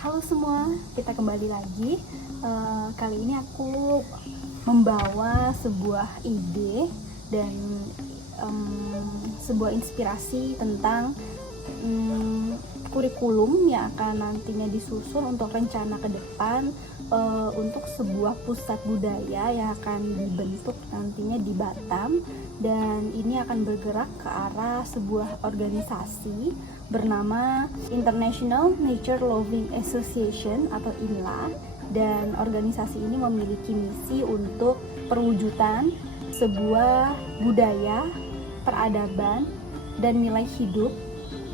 Halo semua, kita kembali lagi. Kali ini aku membawa sebuah ide dan sebuah inspirasi tentang kurikulum yang akan nantinya disusun untuk rencana ke depan untuk sebuah pusat budaya yang akan dibentuk nantinya di Batam, dan ini akan bergerak ke arah sebuah organisasi bernama International Nature Loving Association atau INLA, dan organisasi ini memiliki misi untuk perwujudan sebuah budaya, peradaban, dan nilai hidup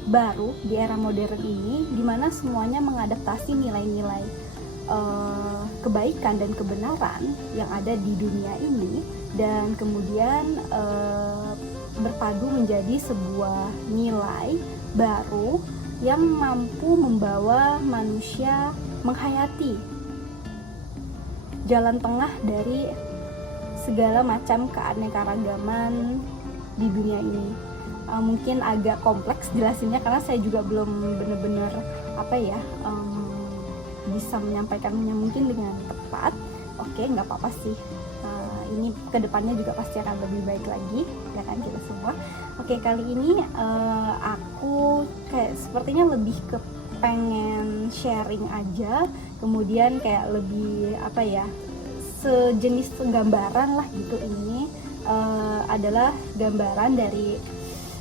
baru di era modern ini, di mana semuanya mengadaptasi nilai-nilai kebaikan dan kebenaran yang ada di dunia ini, dan kemudian berpadu menjadi sebuah nilai baru yang mampu membawa manusia menghayati jalan tengah dari segala macam keanekaragaman di dunia ini. Mungkin agak kompleks jelasinnya karena saya juga belum benar-benar bisa menyampaikannya mungkin dengan tepat. Oke, nggak apa-apa sih. Ini kedepannya juga pasti akan lebih baik lagi, ya kan, kita semua. Oke, kali ini aku kayak sepertinya lebih ke pengen sharing aja, kemudian kayak lebih sejenis gambaran lah gitu. Ini adalah gambaran dari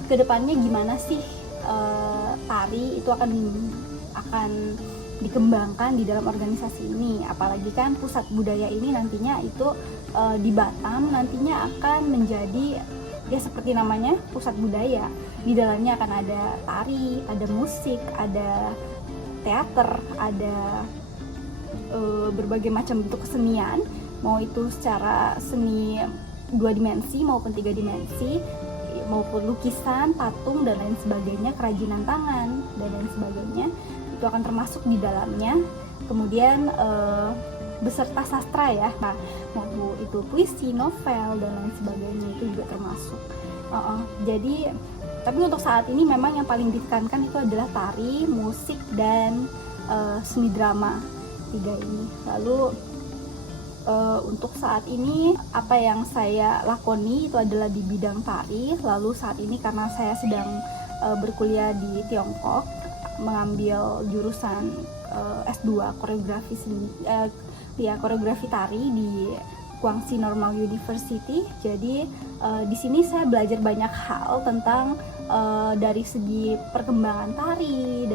kedepannya gimana sih tari itu akan dikembangkan di dalam organisasi ini. Apalagi kan pusat budaya ini nantinya itu di Batam nantinya akan menjadi ya seperti namanya, pusat budaya. Di dalamnya akan ada tari, ada musik, ada teater, ada berbagai macam bentuk kesenian, mau itu secara seni 2 dimensi maupun 3 dimensi, maupun lukisan, patung, dan lain sebagainya, kerajinan tangan, dan lain sebagainya, itu akan termasuk di dalamnya. Kemudian beserta sastra ya, nah mau itu puisi, novel, dan lain sebagainya itu juga termasuk. Jadi tapi untuk saat ini memang yang paling ditekankan itu adalah tari, musik, dan seni drama, 3 ini. Lalu untuk saat ini apa yang saya lakoni itu adalah di bidang tari. Lalu saat ini karena saya sedang berkuliah di Tiongkok, mengambil jurusan S2 koreografi koreografi tari di Guangxi Normal University. Jadi di sini saya belajar banyak hal tentang dari segi perkembangan tari,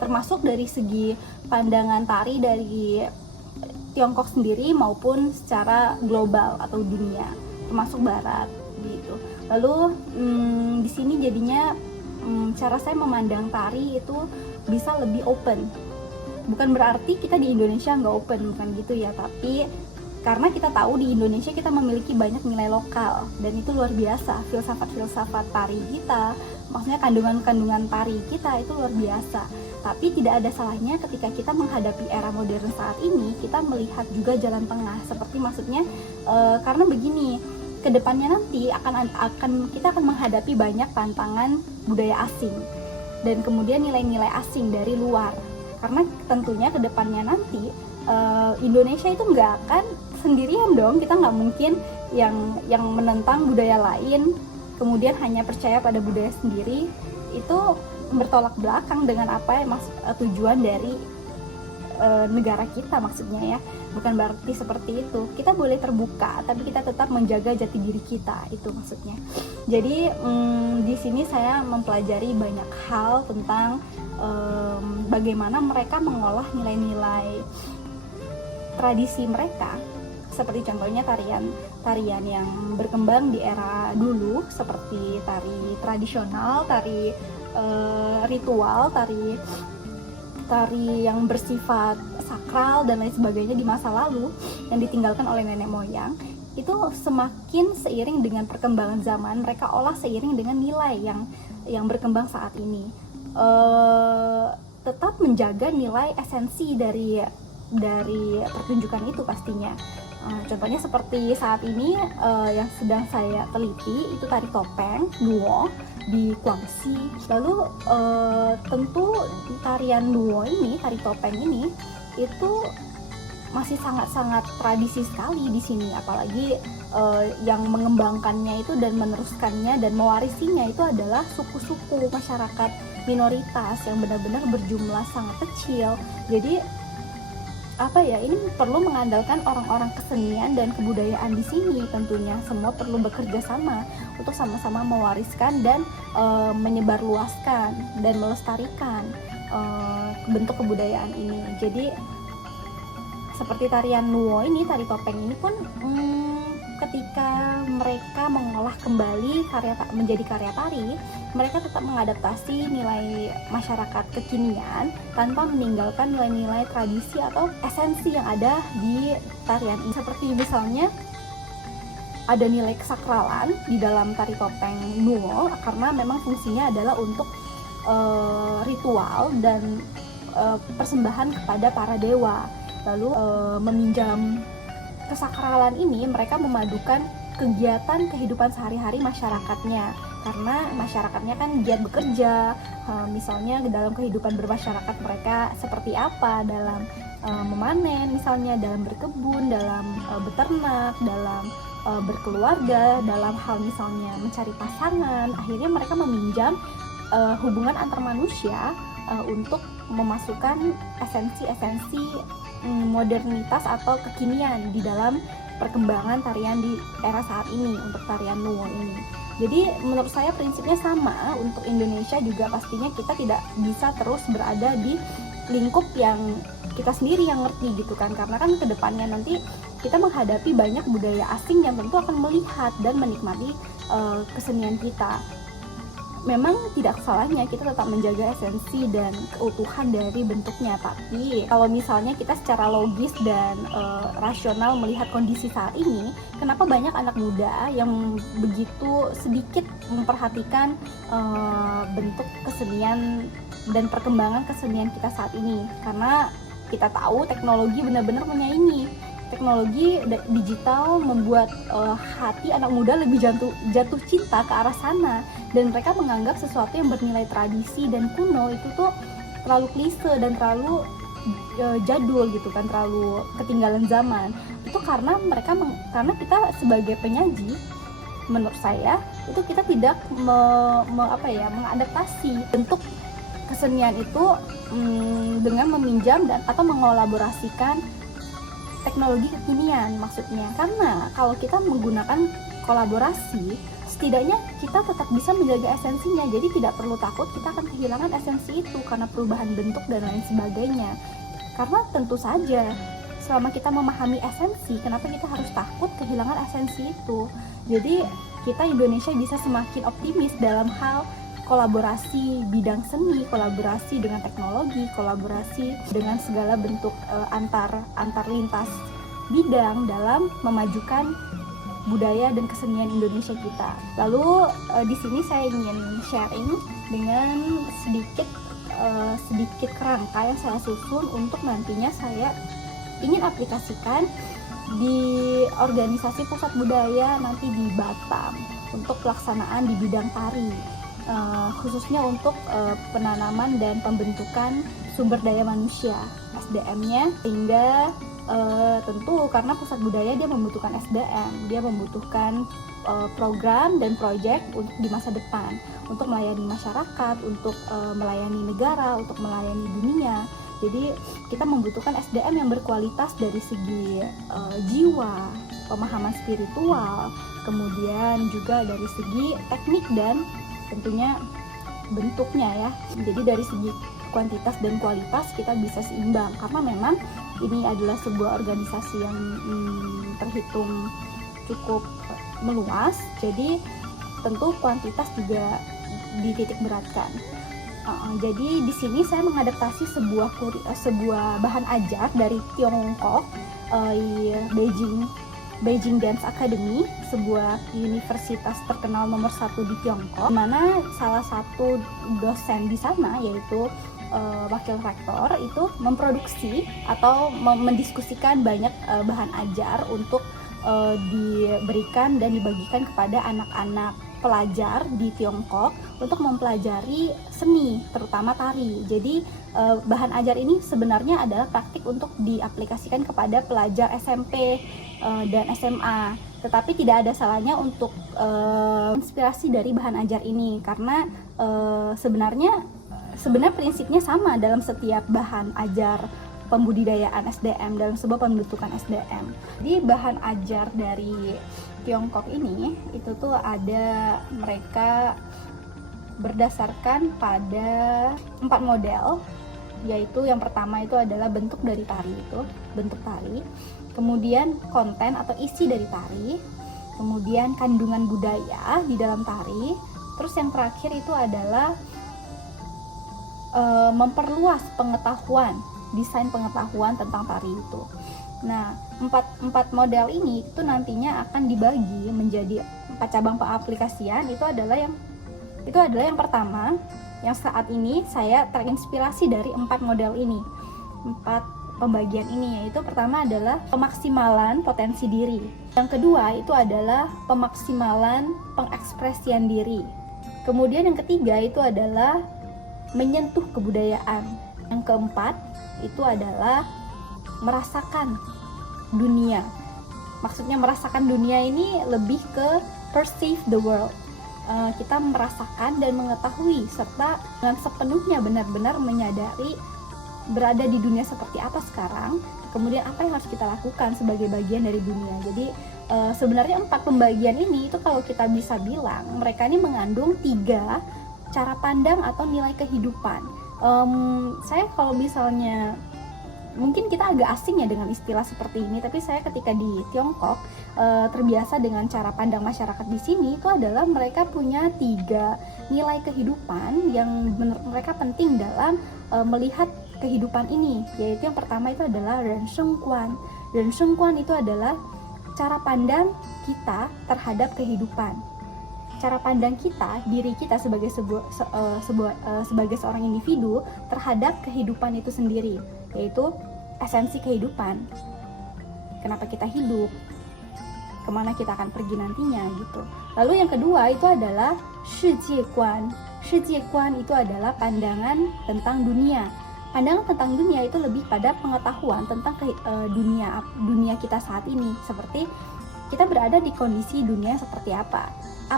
termasuk dari segi pandangan tari dari Tiongkok sendiri maupun secara global atau dunia, termasuk barat gitu. Lalu di sini jadinya cara saya memandang tari itu bisa lebih open. Bukan berarti kita di Indonesia nggak open, bukan gitu ya, tapi karena kita tahu di Indonesia kita memiliki banyak nilai lokal, dan itu luar biasa. Filsafat tari kita, maksudnya kandungan tari kita itu luar biasa. Tapi tidak ada salahnya ketika kita menghadapi era modern saat ini, kita melihat juga jalan tengah. Seperti maksudnya karena begini, kedepannya nanti kita akan menghadapi banyak tantangan budaya asing dan kemudian nilai-nilai asing dari luar. Karena tentunya kedepannya nanti Indonesia itu nggak akan sendirian dong. Kita nggak mungkin yang menentang budaya lain kemudian hanya percaya pada budaya sendiri. Itu bertolak belakang dengan apa tujuan dari negara kita, maksudnya ya. Bukan berarti seperti itu. Kita boleh terbuka, tapi kita tetap menjaga jati diri kita, itu maksudnya. Jadi di sini saya mempelajari banyak hal tentang bagaimana mereka mengolah nilai-nilai tradisi mereka. Seperti contohnya tarian yang berkembang di era dulu, seperti tari tradisional, tari ritual, tari yang bersifat sakral dan lain sebagainya di masa lalu yang ditinggalkan oleh nenek moyang. Itu semakin seiring dengan perkembangan zaman, mereka olah seiring dengan nilai yang berkembang saat ini. Tetap menjaga nilai esensi dari pertunjukan itu pastinya. Contohnya seperti saat ini yang sedang saya teliti itu tari topeng Nuo di Guangxi. Lalu tentu tarian Nuo ini, tari topeng ini itu masih sangat-sangat tradisi sekali di sini, apalagi yang mengembangkannya itu dan meneruskannya dan mewarisinya itu adalah suku-suku masyarakat minoritas yang benar-benar berjumlah sangat kecil. Jadi ini perlu mengandalkan orang-orang kesenian dan kebudayaan di sini. Tentunya semua perlu bekerja sama untuk sama-sama mewariskan dan menyebarluaskan dan melestarikan bentuk kebudayaan ini. Jadi seperti tarian Nuo ini, tari topeng ini pun ketika mereka mengolah kembali menjadi karya tari, mereka tetap mengadaptasi nilai masyarakat kekinian tanpa meninggalkan nilai-nilai tradisi atau esensi yang ada di tarian ini. Seperti misalnya ada nilai kesakralan di dalam tari topeng Nuo karena memang fungsinya adalah untuk ritual dan persembahan kepada para dewa. Lalu meminjam kesakralan ini, mereka memadukan kegiatan kehidupan sehari-hari masyarakatnya, karena masyarakatnya kan giat bekerja, misalnya dalam kehidupan bermasyarakat mereka seperti apa, dalam memanen misalnya, dalam berkebun, dalam beternak, dalam berkeluarga, dalam hal misalnya mencari pasangan. Akhirnya mereka meminjam hubungan antar manusia untuk memasukkan esensi-esensi modernitas atau kekinian di dalam perkembangan tarian di era saat ini untuk tarian Nuo ini. Jadi menurut saya prinsipnya sama untuk Indonesia juga, pastinya kita tidak bisa terus berada di lingkup yang kita sendiri yang ngerti gitu kan, karena kan kedepannya nanti kita menghadapi banyak budaya asing yang tentu akan melihat dan menikmati kesenian kita. Memang tidak salahnya kita tetap menjaga esensi dan keutuhan dari bentuknya, tapi kalau misalnya kita secara logis dan rasional melihat kondisi saat ini, kenapa banyak anak muda yang begitu sedikit memperhatikan bentuk kesenian dan perkembangan kesenian kita saat ini? Karena kita tahu teknologi benar-benar menyaingi. Teknologi digital membuat hati anak muda lebih jatuh cinta ke arah sana, dan mereka menganggap sesuatu yang bernilai tradisi dan kuno itu tuh terlalu klise dan terlalu jadul gitu kan, terlalu ketinggalan zaman. Itu karena karena kita sebagai penyaji, menurut saya itu kita tidak mengadaptasi bentuk kesenian itu dengan meminjam dan atau mengolaborasikan teknologi kekinian maksudnya. Karena kalau kita menggunakan kolaborasi, setidaknya kita tetap bisa menjaga esensinya. Jadi tidak perlu takut kita akan kehilangan esensi itu karena perubahan bentuk dan lain sebagainya. Karena tentu saja selama kita memahami esensi, kenapa kita harus takut kehilangan esensi itu? Jadi kita Indonesia bisa semakin optimis dalam hal kolaborasi bidang seni, kolaborasi dengan teknologi, kolaborasi dengan segala bentuk antar lintas bidang dalam memajukan budaya dan kesenian Indonesia kita. Lalu di sini saya ingin sharing dengan sedikit kerangka yang saya susun untuk nantinya saya ingin aplikasikan di organisasi pusat budaya nanti di Batam untuk pelaksanaan di bidang tari. Khususnya untuk penanaman dan pembentukan sumber daya manusia SDM-nya, sehingga tentu karena pusat budaya dia membutuhkan SDM, dia membutuhkan program dan proyek untuk di masa depan, untuk melayani masyarakat, untuk melayani negara, untuk melayani dunia. Jadi kita membutuhkan SDM yang berkualitas dari segi jiwa, pemahaman spiritual, kemudian juga dari segi teknik dan tentunya bentuknya ya. Jadi dari segi kuantitas dan kualitas kita bisa seimbang, karena memang ini adalah sebuah organisasi yang terhitung cukup meluas, jadi tentu kuantitas juga dititik beratkan. Jadi di sini saya mengadaptasi sebuah bahan ajar dari Tiongkok, Beijing Dance Academy, sebuah universitas terkenal nomor 1 di Tiongkok, di mana salah satu dosen di sana yaitu wakil rektor itu memproduksi atau mendiskusikan banyak bahan ajar untuk diberikan dan dibagikan kepada anak-anak pelajar di Tiongkok untuk mempelajari seni, terutama tari. Jadi bahan ajar ini sebenarnya adalah praktik untuk diaplikasikan kepada pelajar SMP dan SMA. Tetapi tidak ada salahnya untuk inspirasi dari bahan ajar ini, karena sebenarnya prinsipnya sama dalam setiap bahan ajar pembudidayaan SDM, dalam sebuah pembentukan SDM. Di bahan ajar dari Tiongkok ini itu tuh ada, mereka berdasarkan pada 4 model, yaitu yang pertama itu adalah bentuk dari tari, itu bentuk tari, kemudian konten atau isi dari tari, kemudian kandungan budaya di dalam tari, terus yang terakhir itu adalah memperluas pengetahuan, desain pengetahuan tentang tari itu. Nah, empat model ini itu nantinya akan dibagi menjadi 4 cabang pengaplikasian. Itu adalah yang pertama, yang saat ini saya terinspirasi dari 4 model ini, 4 pembagian ini, yaitu pertama adalah pemaksimalan potensi diri, yang kedua itu adalah pemaksimalan pengekspresian diri, kemudian yang ketiga itu adalah menyentuh kebudayaan, yang keempat itu adalah merasakan dunia. Maksudnya merasakan dunia ini lebih ke perceive the world. Kita merasakan dan mengetahui serta dengan sepenuhnya benar-benar menyadari berada di dunia seperti apa sekarang, kemudian apa yang harus kita lakukan sebagai bagian dari dunia. Jadi sebenarnya 4 pembagian ini itu kalau kita bisa bilang mereka ini mengandung 3 cara pandang atau nilai kehidupan. Saya kalau misalnya mungkin kita agak asing ya dengan istilah seperti ini, tapi saya ketika di Tiongkok terbiasa dengan cara pandang masyarakat di sini. Itu adalah mereka punya 3 nilai kehidupan yang mereka penting dalam melihat kehidupan ini, yaitu yang pertama itu adalah Renshengguan. Renshengguan itu adalah cara pandang kita terhadap kehidupan, cara pandang kita, diri kita sebagai sebagai seorang individu terhadap kehidupan itu sendiri, yaitu esensi kehidupan, kenapa kita hidup, kemana kita akan pergi nantinya gitu. Lalu yang kedua itu adalah Shijieguan. Shijieguan itu adalah pandangan tentang dunia. Pandangan tentang dunia itu lebih pada pengetahuan tentang dunia kita saat ini, seperti kita berada di kondisi dunia seperti apa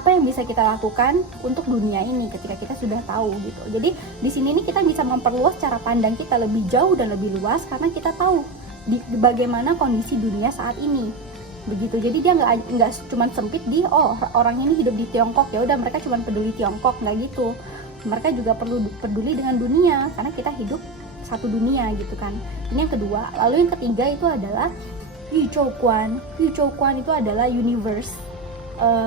yang bisa kita lakukan untuk dunia ini ketika kita sudah tahu gitu. Jadi di sini nih kita bisa memperluas cara pandang kita lebih jauh dan lebih luas karena kita tahu bagaimana kondisi dunia saat ini. Begitu. Jadi dia nggak cuma sempit di orang ini hidup di Tiongkok, ya udah mereka cuma peduli Tiongkok, nggak gitu. Mereka juga perlu peduli dengan dunia karena kita hidup satu dunia gitu kan. Ini yang kedua. Lalu yang ketiga itu adalah Yuzhouguan. Yuzhouguan itu adalah universe,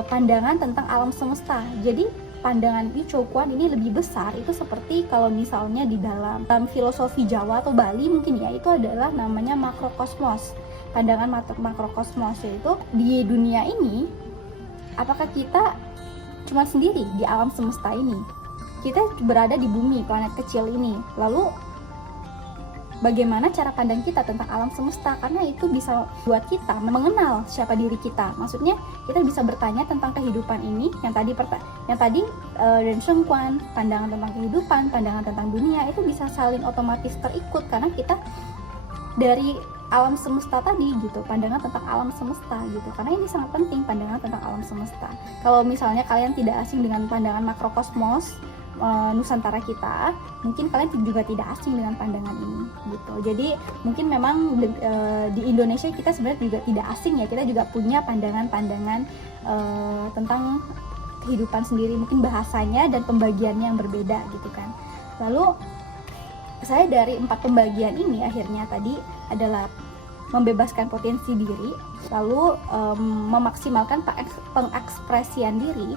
pandangan tentang alam semesta. Jadi pandangan Yuzhouguan ini lebih besar. Itu seperti kalau misalnya di dalam filosofi Jawa atau Bali mungkin ya, itu adalah namanya makrokosmos. Pandangan makrokosmos, yaitu di dunia ini apakah kita cuma sendiri di alam semesta ini? Kita berada di bumi, planet kecil ini. Lalu bagaimana cara pandang kita tentang alam semesta, karena itu bisa buat kita mengenal siapa diri kita. Maksudnya kita bisa bertanya tentang kehidupan ini, yang tadi Renshengguan, pandangan tentang kehidupan, pandangan tentang dunia, itu bisa saling otomatis terikut karena kita dari alam semesta tadi gitu, pandangan tentang alam semesta gitu. Karena ini sangat penting, pandangan tentang alam semesta. Kalau misalnya kalian tidak asing dengan pandangan makrokosmos Nusantara kita, mungkin kalian juga tidak asing dengan pandangan ini gitu. Jadi mungkin memang di Indonesia kita sebenarnya juga tidak asing ya, kita juga punya pandangan-pandangan tentang kehidupan sendiri, mungkin bahasanya dan pembagiannya yang berbeda gitu kan. Lalu saya dari 4 pembagian ini akhirnya tadi adalah membebaskan potensi diri, lalu memaksimalkan pengekspresian diri.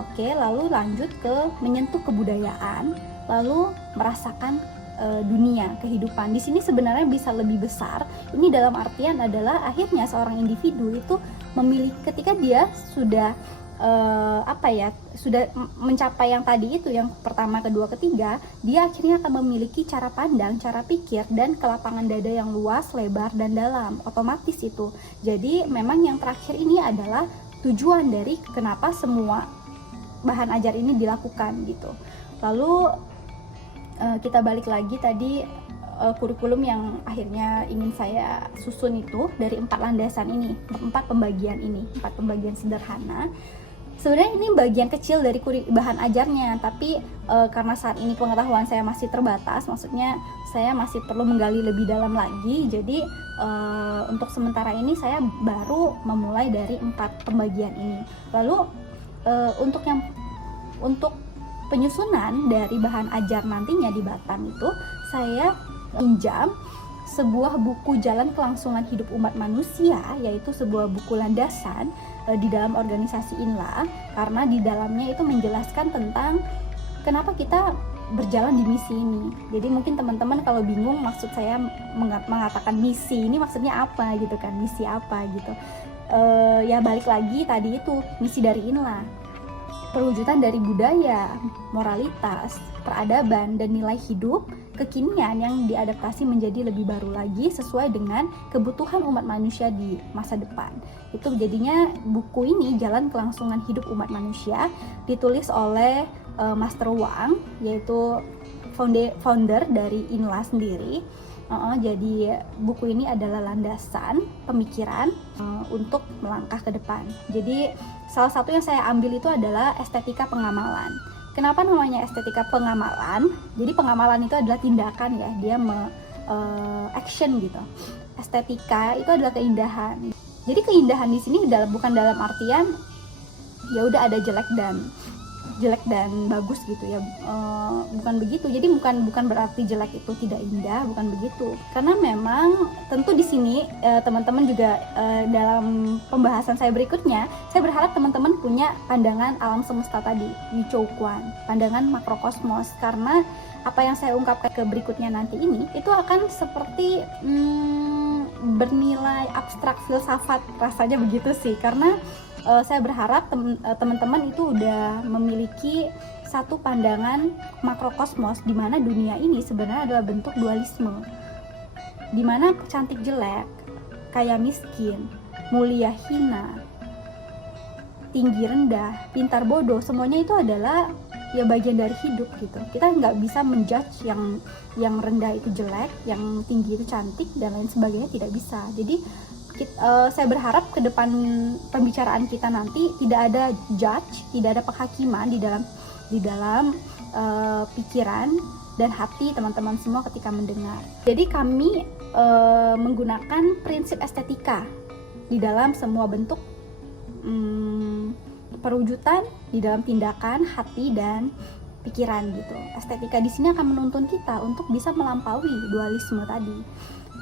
Oke, lalu lanjut ke menyentuh kebudayaan, lalu merasakan dunia, kehidupan. Di sini sebenarnya bisa lebih besar. Ini dalam artian adalah akhirnya seorang individu itu memilih ketika dia sudah sudah mencapai yang tadi itu, yang pertama, kedua, ketiga, dia akhirnya akan memiliki cara pandang, cara pikir, dan kelapangan dada yang luas, lebar, dan dalam, otomatis itu. Jadi memang yang terakhir ini adalah tujuan dari kenapa semua bahan ajar ini dilakukan gitu. Lalu kita balik lagi tadi, kurikulum yang akhirnya ingin saya susun itu dari 4 landasan ini, 4 pembagian ini, 4 pembagian sederhana. Sebenarnya ini bagian kecil dari bahan ajarnya, tapi karena saat ini pengetahuan saya masih terbatas, maksudnya saya masih perlu menggali lebih dalam lagi. Jadi untuk sementara ini saya baru memulai dari 4 pembagian ini. Lalu untuk penyusunan dari bahan ajar nantinya di Batam itu, saya pinjam sebuah buku Jalan Kelangsungan Hidup Umat Manusia, yaitu sebuah buku landasan di dalam organisasi INLA, karena di dalamnya itu menjelaskan tentang kenapa kita berjalan di misi ini. Jadi mungkin teman-teman kalau bingung maksud saya mengatakan misi ini maksudnya apa gitu kan, misi apa gitu. Ya balik lagi tadi itu, misi dari INLA, perwujudan dari budaya, moralitas, peradaban, dan nilai hidup kekinian yang diadaptasi menjadi lebih baru lagi sesuai dengan kebutuhan umat manusia di masa depan. Itu jadinya buku ini, Jalan Kelangsungan Hidup Umat Manusia, ditulis oleh Master Wang, yaitu founder dari INLA sendiri. Jadi buku ini adalah landasan pemikiran untuk melangkah ke depan. Jadi salah satu yang saya ambil itu adalah estetika pengamalan. Kenapa namanya estetika pengamalan? Jadi pengamalan itu adalah tindakan ya, dia action gitu. Estetika itu adalah keindahan. Jadi keindahan di sini bukan dalam artian ya udah ada jelek dan bagus gitu ya, bukan begitu. Jadi bukan berarti jelek itu tidak indah, bukan begitu. Karena memang tentu di sini teman-teman juga dalam pembahasan saya berikutnya, saya berharap teman-teman punya pandangan alam semesta tadi, Yichouquan, pandangan makrokosmos, karena apa yang saya ungkapkan ke berikutnya nanti ini itu akan seperti bernilai abstrak filsafat, rasanya begitu sih. Karena saya berharap teman-teman itu udah memiliki satu pandangan makrokosmos di mana dunia ini sebenarnya adalah bentuk dualisme, di mana cantik jelek, kaya miskin, mulia hina, tinggi rendah, pintar bodoh, semuanya itu adalah ya bagian dari hidup gitu. Kita nggak bisa menjudge yang rendah itu jelek, yang tinggi itu cantik, dan lain sebagainya, tidak bisa. Jadi saya berharap ke depan pembicaraan kita nanti tidak ada judge, tidak ada penghakiman di dalam pikiran dan hati teman-teman semua ketika mendengar. Jadi kami menggunakan prinsip estetika di dalam semua bentuk perwujudan, di dalam tindakan, hati, dan pikiran gitu. Estetika di sini akan menuntun kita untuk bisa melampaui dualisme tadi.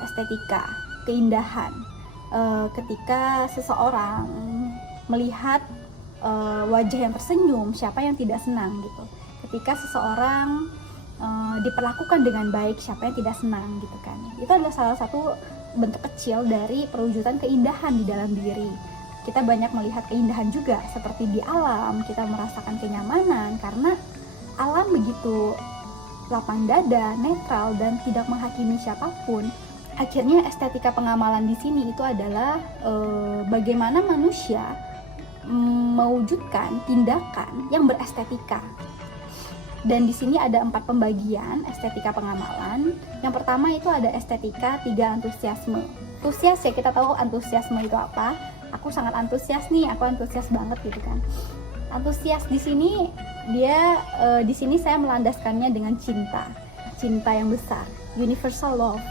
Estetika, keindahan. Ketika seseorang melihat wajah yang tersenyum, siapa yang tidak senang gitu. Ketika seseorang diperlakukan dengan baik, siapa yang tidak senang gitu kan. Itu adalah salah satu bentuk kecil dari perwujudan keindahan di dalam diri. Kita banyak melihat keindahan juga seperti di alam, kita merasakan kenyamanan karena alam begitu lapang dada, netral, dan tidak menghakimi siapapun. Akhirnya estetika pengamalan di sini itu adalah bagaimana manusia mewujudkan tindakan yang berestetika. Dan di sini ada 4 pembagian estetika pengamalan. Yang pertama itu ada estetika 3 antusiasme. Antusias ya, kita tahu antusiasme itu apa. Aku sangat antusias nih, aku antusias banget gitu kan. Antusias di sini dia di sini saya melandaskannya dengan cinta yang besar, universal love.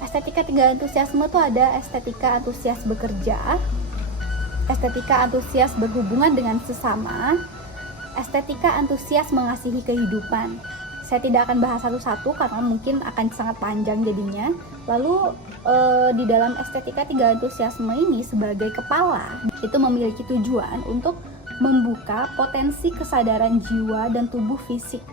Estetika 3 antusiasme itu ada estetika antusias bekerja, estetika antusias berhubungan dengan sesama, estetika antusias mengasihi kehidupan. Saya tidak akan bahas satu-satu karena mungkin akan sangat panjang jadinya. Lalu di dalam estetika 3 antusiasme ini sebagai kepala itu memiliki tujuan untuk membuka potensi kesadaran jiwa dan tubuh fisik,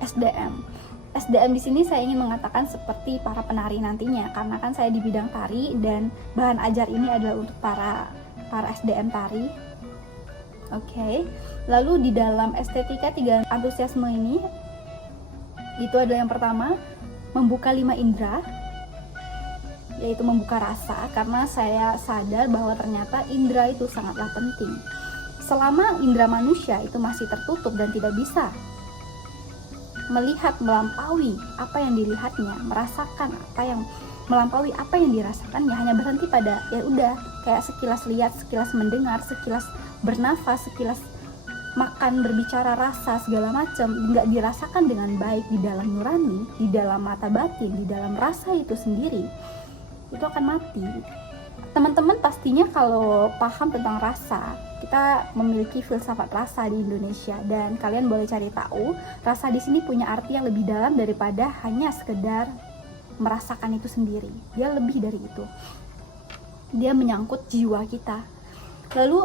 SDM. SDM di sini saya ingin mengatakan seperti para penari nantinya, karena kan saya di bidang tari dan bahan ajar ini adalah untuk para SDM tari. Oke. Lalu di dalam estetika 3 antusiasme ini, itu adalah yang pertama, membuka 5 indera, yaitu membuka rasa, karena saya sadar bahwa ternyata indera itu sangatlah penting. Selama indera manusia itu masih tertutup dan tidak bisa melihat melampaui apa yang dilihatnya, merasakan apa yang melampaui apa yang dirasakannya, hanya berhenti pada ya udah kayak sekilas lihat, sekilas mendengar, sekilas bernafas, sekilas makan, berbicara, rasa segala macam, nggak dirasakan dengan baik di dalam nurani, di dalam mata batin, di dalam rasa itu sendiri, itu akan mati. Teman-teman pastinya kalau paham tentang rasa, kita memiliki filsafat rasa di Indonesia, dan kalian boleh cari tahu rasa di sini punya arti yang lebih dalam daripada hanya sekedar merasakan itu sendiri. Dia lebih dari itu. Dia menyangkut jiwa kita. Lalu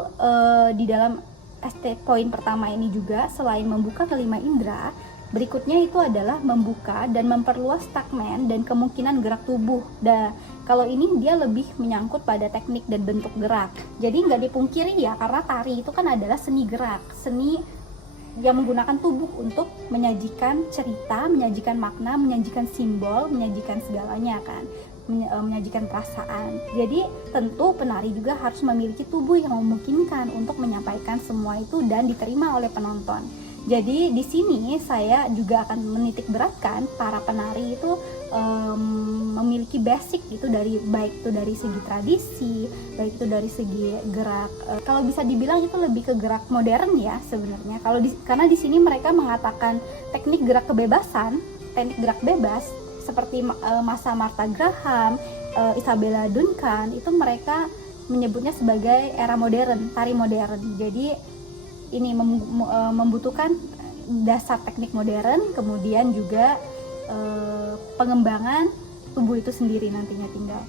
di dalam poin pertama ini juga, selain membuka kelima indera, berikutnya itu adalah membuka dan memperluas segmen dan kemungkinan gerak tubuh. Kalau ini dia lebih menyangkut pada teknik dan bentuk gerak. Jadi nggak dipungkiri ya, karena tari itu kan adalah seni gerak, seni yang menggunakan tubuh untuk menyajikan cerita, menyajikan makna, menyajikan simbol, menyajikan segalanya kan, menyajikan perasaan. Jadi tentu penari juga harus memiliki tubuh yang memungkinkan untuk menyampaikan semua itu dan diterima oleh penonton. Jadi di sini saya juga akan menitik beratkan para penari itu memiliki basic itu dari baik itu dari segi tradisi, baik itu dari segi gerak. Kalau bisa dibilang itu lebih ke gerak modern ya sebenarnya. Karena di sini mereka mengatakan teknik gerak kebebasan, teknik gerak bebas seperti masa Martha Graham, Isabella Duncan, itu mereka menyebutnya sebagai era modern, tari modern. Jadi ini membutuhkan dasar teknik modern, kemudian juga pengembangan tubuh itu sendiri nantinya tinggal.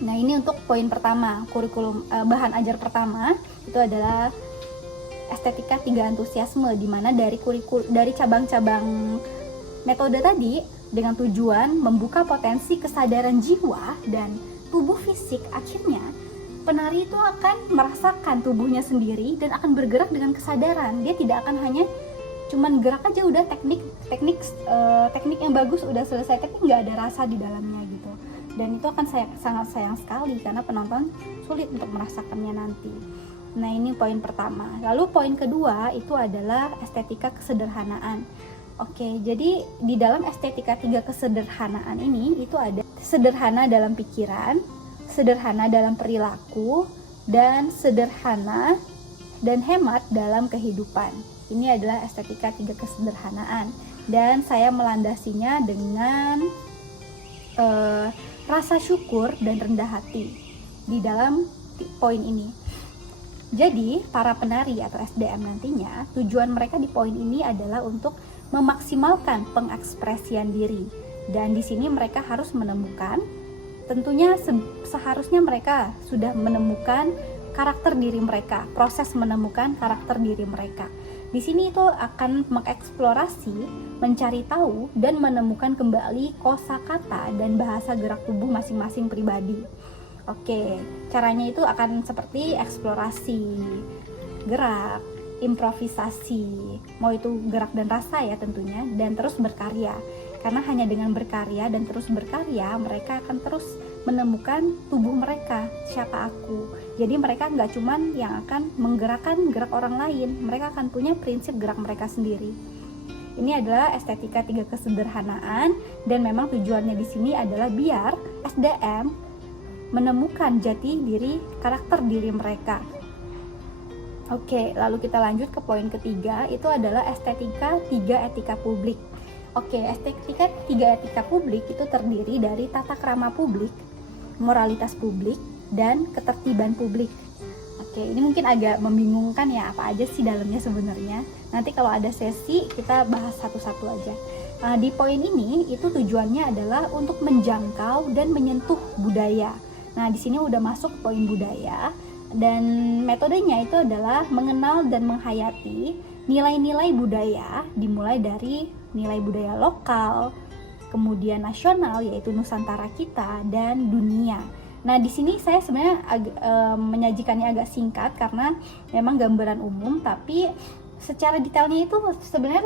Nah ini untuk poin pertama, kurikulum bahan ajar pertama itu adalah estetika 3 antusiasme, di mana dari cabang-cabang metode tadi dengan tujuan membuka potensi kesadaran jiwa dan tubuh fisik, akhirnya penari itu akan merasakan tubuhnya sendiri dan akan bergerak dengan kesadaran. Dia tidak akan hanya cuman gerak aja udah teknik yang bagus udah selesai, tapi nggak ada rasa di dalamnya gitu. Dan itu akan sangat sayang sekali karena penonton sulit untuk merasakannya nanti. Nah ini poin pertama. Lalu poin kedua itu adalah estetika kesederhanaan. Oke, jadi di dalam estetika 3 kesederhanaan ini itu ada sederhana dalam pikiran, sederhana dalam perilaku, dan sederhana dan hemat dalam kehidupan. Ini adalah estetika 3 kesederhanaan, dan saya melandasinya dengan rasa syukur dan rendah hati di dalam poin ini. Jadi para penari atau SDM nantinya tujuan mereka di poin ini adalah untuk memaksimalkan pengekspresian diri, dan di sini mereka harus menemukan, tentunya seharusnya mereka sudah menemukan karakter diri mereka, proses menemukan karakter diri mereka. Di sini itu akan mengeksplorasi, mencari tahu, dan menemukan kembali kosakata dan bahasa gerak tubuh masing-masing pribadi. Oke, caranya itu akan seperti eksplorasi gerak, improvisasi, mau itu gerak dan rasa ya tentunya, dan terus berkarya. Karena hanya dengan berkarya dan terus berkarya, mereka akan terus menemukan tubuh mereka, siapa aku. Jadi mereka nggak cuman yang akan menggerakkan gerak orang lain, mereka akan punya prinsip gerak mereka sendiri. Ini adalah estetika 3 kesederhanaan, dan memang tujuannya di sini adalah biar SDM menemukan jati diri, karakter diri mereka. Oke, lalu kita lanjut ke poin ketiga, itu adalah estetika 3 etika publik. Oke, estetika 3 etika publik itu terdiri dari tata krama publik, moralitas publik, dan ketertiban publik. Oke, ini mungkin agak membingungkan ya, apa aja sih dalamnya sebenarnya. Nanti kalau ada sesi kita bahas satu-satu aja. Di poin ini itu tujuannya adalah untuk menjangkau dan menyentuh budaya. Nah, di sini udah masuk poin budaya, dan metodenya itu adalah mengenal dan menghayati nilai-nilai budaya, dimulai dari nilai budaya lokal, kemudian nasional yaitu Nusantara kita, dan dunia. Nah, di sini saya sebenarnya menyajikannya agak singkat karena memang gambaran umum, tapi secara detailnya itu sebenarnya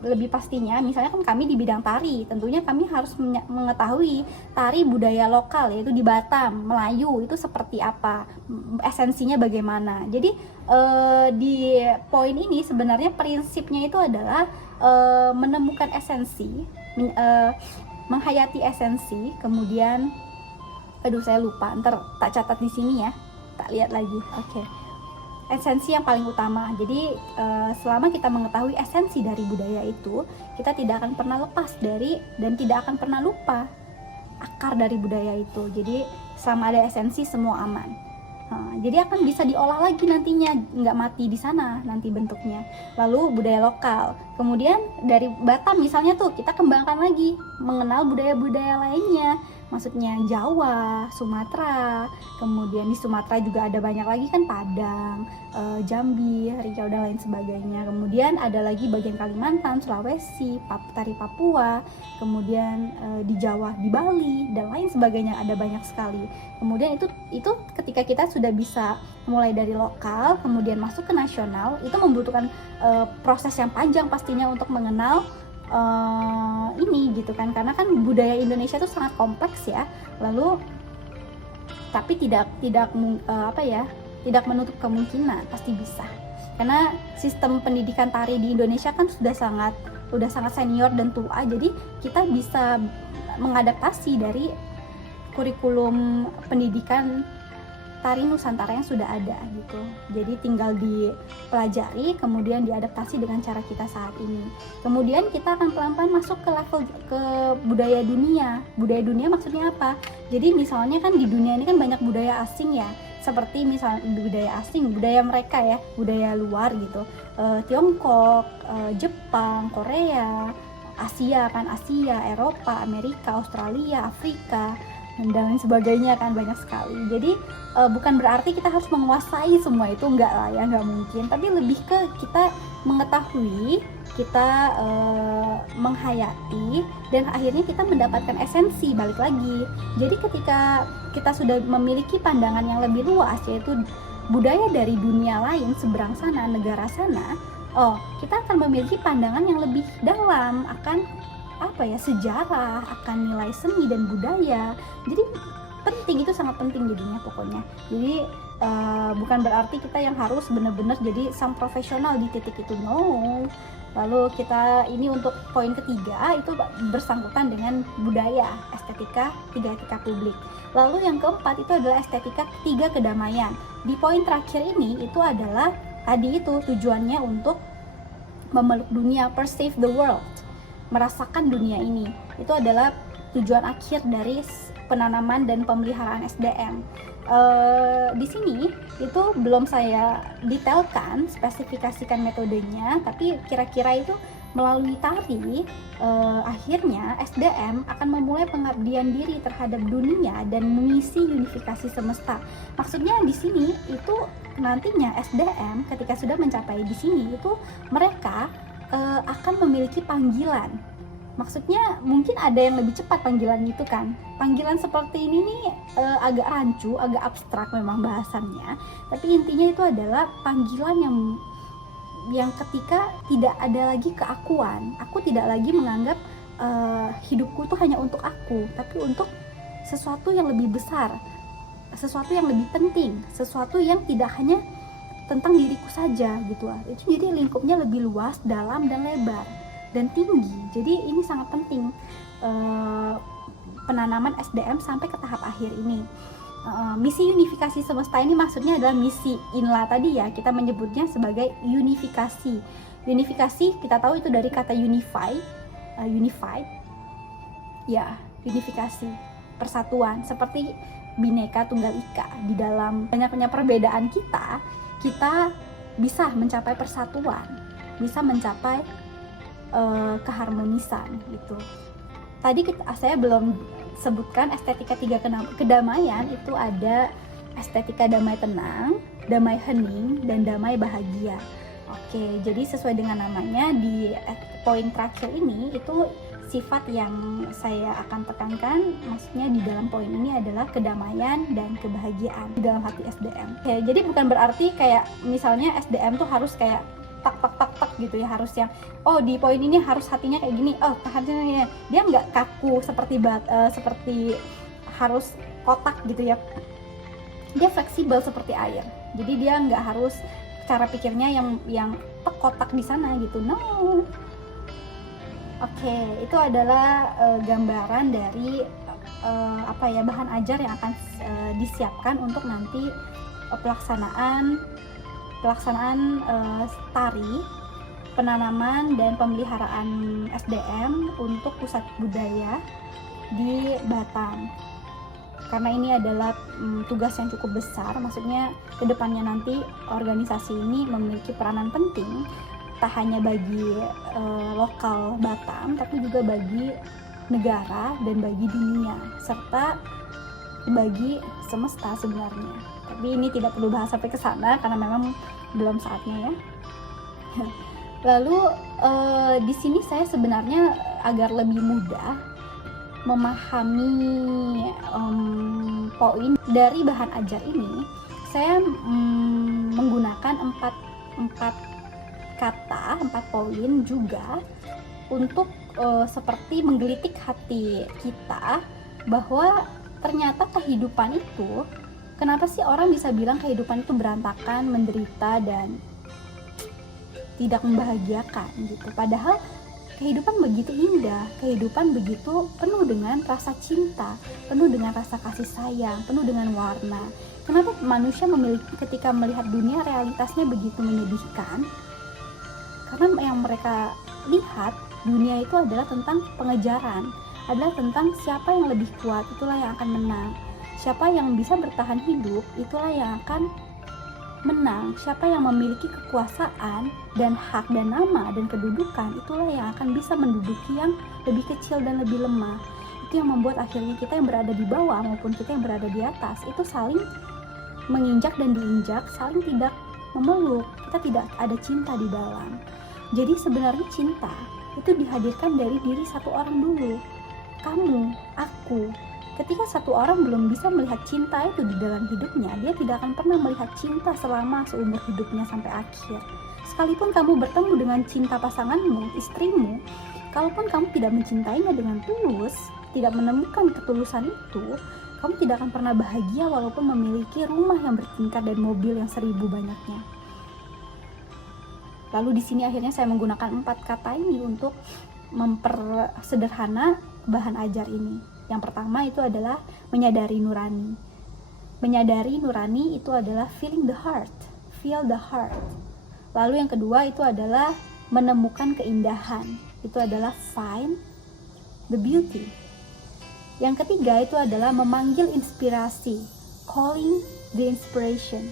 lebih pastinya. Misalnya kan kami di bidang tari, tentunya kami harus mengetahui tari budaya lokal, yaitu di Batam, Melayu itu seperti apa, esensinya bagaimana. Jadi di poin ini sebenarnya prinsipnya itu adalah menemukan esensi, menghayati esensi, kemudian saya lupa, ntar tak catat di sini ya, tak lihat lagi. Oke. Esensi yang paling utama. Jadi selama kita mengetahui esensi dari budaya itu, kita tidak akan pernah lepas dari dan tidak akan pernah lupa akar dari budaya itu. Jadi selama ada esensi, semua aman. Jadi akan bisa diolah lagi nantinya, nggak mati di sana nanti bentuknya. Lalu budaya lokal. Kemudian dari Batam misalnya tuh kita kembangkan lagi, mengenal budaya-budaya lainnya. Maksudnya Jawa, Sumatera, kemudian di Sumatera juga ada banyak lagi kan, Padang, Jambi, Riau dan lain sebagainya. Kemudian ada lagi bagian Kalimantan, Sulawesi, tari Papua, kemudian di Jawa, di Bali dan lain sebagainya, ada banyak sekali. Kemudian itu ketika kita sudah bisa mulai dari lokal kemudian masuk ke nasional, itu membutuhkan proses yang panjang pastinya untuk mengenal ini gitu kan, karena kan budaya Indonesia itu sangat kompleks ya. Lalu tapi tidak menutup kemungkinan pasti bisa, karena sistem pendidikan tari di Indonesia kan sudah sangat senior dan tua. Jadi kita bisa mengadaptasi dari kurikulum pendidikan tari Nusantara yang sudah ada gitu. Jadi tinggal dipelajari, kemudian diadaptasi dengan cara kita saat ini. Kemudian kita akan pelan-pelan masuk ke level ke budaya dunia. Budaya dunia maksudnya apa? Jadi misalnya kan di dunia ini kan banyak budaya asing ya. Seperti misalnya budaya asing, budaya mereka ya, budaya luar gitu. Tiongkok, Jepang, Korea, Asia, Eropa, Amerika, Australia, Afrika, dan lain sebagainya kan, banyak sekali. Jadi bukan berarti kita harus menguasai semua itu, enggak lah ya, enggak mungkin. Tapi lebih ke kita mengetahui, kita menghayati, dan akhirnya kita mendapatkan esensi. Balik lagi, jadi ketika kita sudah memiliki pandangan yang lebih luas, yaitu budaya dari dunia lain, seberang sana, negara sana, kita akan memiliki pandangan yang lebih dalam akan sejarah, akan nilai seni dan budaya. Jadi penting, itu sangat penting jadinya pokoknya. Jadi bukan berarti kita yang harus benar-benar jadi sang profesional di titik itu, no. Lalu kita ini untuk poin ketiga itu bersangkutan dengan budaya, estetika publik. Lalu yang keempat itu adalah estetika kedamaian. Di poin terakhir ini itu adalah tadi itu tujuannya untuk memeluk dunia, perceive the world, merasakan dunia ini. Itu adalah tujuan akhir dari penanaman dan pemeliharaan SDM. Di sini itu belum saya detailkan, spesifikasikan metodenya, tapi kira-kira itu melalui tari akhirnya SDM akan memulai pengabdian diri terhadap dunia dan mengisi unifikasi semesta. Maksudnya di sini itu nantinya SDM ketika sudah mencapai di sini itu mereka akan memiliki panggilan. Maksudnya mungkin ada yang lebih cepat panggilan itu kan. Panggilan seperti ini nih agak rancu, agak abstrak memang bahasannya. Tapi intinya itu adalah panggilan yang ketika tidak ada lagi keakuan. Aku tidak lagi menganggap hidupku itu hanya untuk aku, tapi untuk sesuatu yang lebih besar, sesuatu yang lebih penting, sesuatu yang tidak hanya tentang diriku saja gitu. Itu jadi lingkupnya lebih luas, dalam dan lebar dan tinggi. Jadi ini sangat penting penanaman SDM sampai ke tahap akhir ini. Misi unifikasi semesta ini maksudnya adalah misi INLA tadi ya, kita menyebutnya sebagai unifikasi. Unifikasi kita tahu itu dari kata unified ya, unifikasi, persatuan, seperti Bhinneka Tunggal Ika. Di dalam banyak perbedaan kita bisa mencapai persatuan, bisa mencapai keharmonisan gitu. Tadi saya belum sebutkan estetika kedamaian. Itu ada estetika damai tenang, damai hening, dan damai bahagia. Oke, jadi sesuai dengan namanya di poin terakhir ini itu sifat yang saya akan tekankan, maksudnya di dalam poin ini adalah kedamaian dan kebahagiaan di dalam hati SDM. Ya, jadi bukan berarti kayak misalnya SDM tuh harus kayak tak gitu ya, harus yang di poin ini harus hatinya kayak gini, hatinya dia nggak kaku seperti harus kotak gitu ya. Dia fleksibel seperti air. Jadi dia nggak harus cara pikirnya yang kotak di sana gitu. No. Oke, itu adalah gambaran dari bahan ajar yang akan disiapkan untuk nanti pelaksanaan tari, penanaman dan pemeliharaan SDM untuk pusat budaya di Batam. Karena ini adalah tugas yang cukup besar, maksudnya kedepannya nanti organisasi ini memiliki peranan penting tak hanya bagi lokal Batam, tapi juga bagi negara dan bagi dunia, serta bagi semesta sebenarnya. Tapi ini tidak perlu bahas sampai ke sana karena memang belum saatnya ya. Lalu di sini saya sebenarnya agar lebih mudah memahami poin dari bahan ajar ini, saya menggunakan 4 poin juga untuk seperti menggelitik hati kita bahwa ternyata kehidupan itu, kenapa sih orang bisa bilang kehidupan itu berantakan, menderita dan tidak membahagiakan gitu. Padahal kehidupan begitu indah, kehidupan begitu penuh dengan rasa cinta, penuh dengan rasa kasih sayang, penuh dengan warna. Kenapa manusia ketika melihat dunia realitasnya begitu menyedihkan? Karena yang mereka lihat dunia itu adalah tentang pengejaran, adalah tentang siapa yang lebih kuat, itulah yang akan menang. Siapa yang bisa bertahan hidup, itulah yang akan menang. Siapa yang memiliki kekuasaan dan hak dan nama dan kedudukan, itulah yang akan bisa menduduki yang lebih kecil dan lebih lemah. Itu yang membuat akhirnya kita yang berada di bawah maupun kita yang berada di atas itu saling menginjak dan diinjak, saling tidak memeluk, kita tidak ada cinta di dalam. Jadi sebenarnya cinta itu dihadirkan dari diri satu orang dulu, kamu, aku. Ketika satu orang belum bisa melihat cinta itu di dalam hidupnya, dia tidak akan pernah melihat cinta selama seumur hidupnya sampai akhir. Sekalipun kamu bertemu dengan cinta pasanganmu, istrimu, kalaupun kamu tidak mencintainya dengan tulus, tidak menemukan ketulusan itu, kamu tidak akan pernah bahagia walaupun memiliki rumah yang bertingkat dan mobil yang 1000 banyaknya. Lalu di sini akhirnya saya menggunakan 4 kata ini untuk mempersederhana bahan ajar ini. Yang pertama itu adalah menyadari nurani. Menyadari nurani itu adalah feeling the heart, feel the heart. Lalu yang kedua itu adalah menemukan keindahan. Itu adalah find the beauty. Yang ketiga itu adalah memanggil inspirasi, calling the inspiration.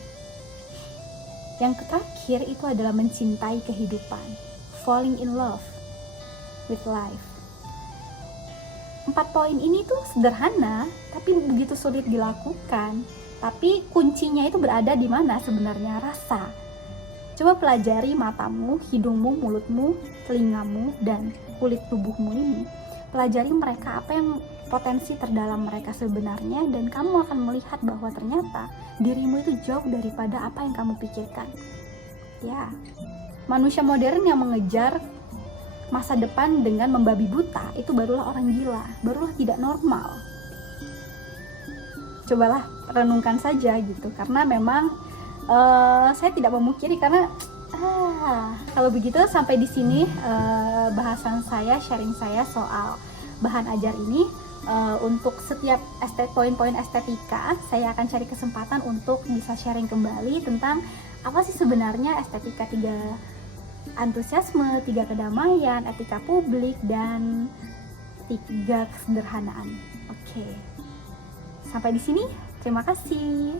Yang terakhir itu adalah mencintai kehidupan, falling in love with life. 4 poin ini tuh sederhana, tapi begitu sulit dilakukan. Tapi kuncinya itu berada di mana sebenarnya? Rasa. Coba pelajari matamu, hidungmu, mulutmu, telingamu, dan kulit tubuhmu ini. Pelajari mereka, apa yang potensi terdalam mereka sebenarnya, dan kamu akan melihat bahwa ternyata dirimu itu jauh daripada apa yang kamu pikirkan. Ya, manusia modern yang mengejar masa depan dengan membabi buta, itu barulah orang gila, barulah tidak normal. Cobalah renungkan saja gitu, karena memang saya tidak memungkiri, karena kalau begitu sampai di sini bahasan saya, sharing saya soal bahan ajar ini. Untuk setiap poin-poin estetika, saya akan cari kesempatan untuk bisa sharing kembali tentang apa sih sebenarnya estetika 3 antusiasme, 3 kedamaian, etika publik, dan 3 kesederhanaan. Oke. Sampai di sini. Terima kasih.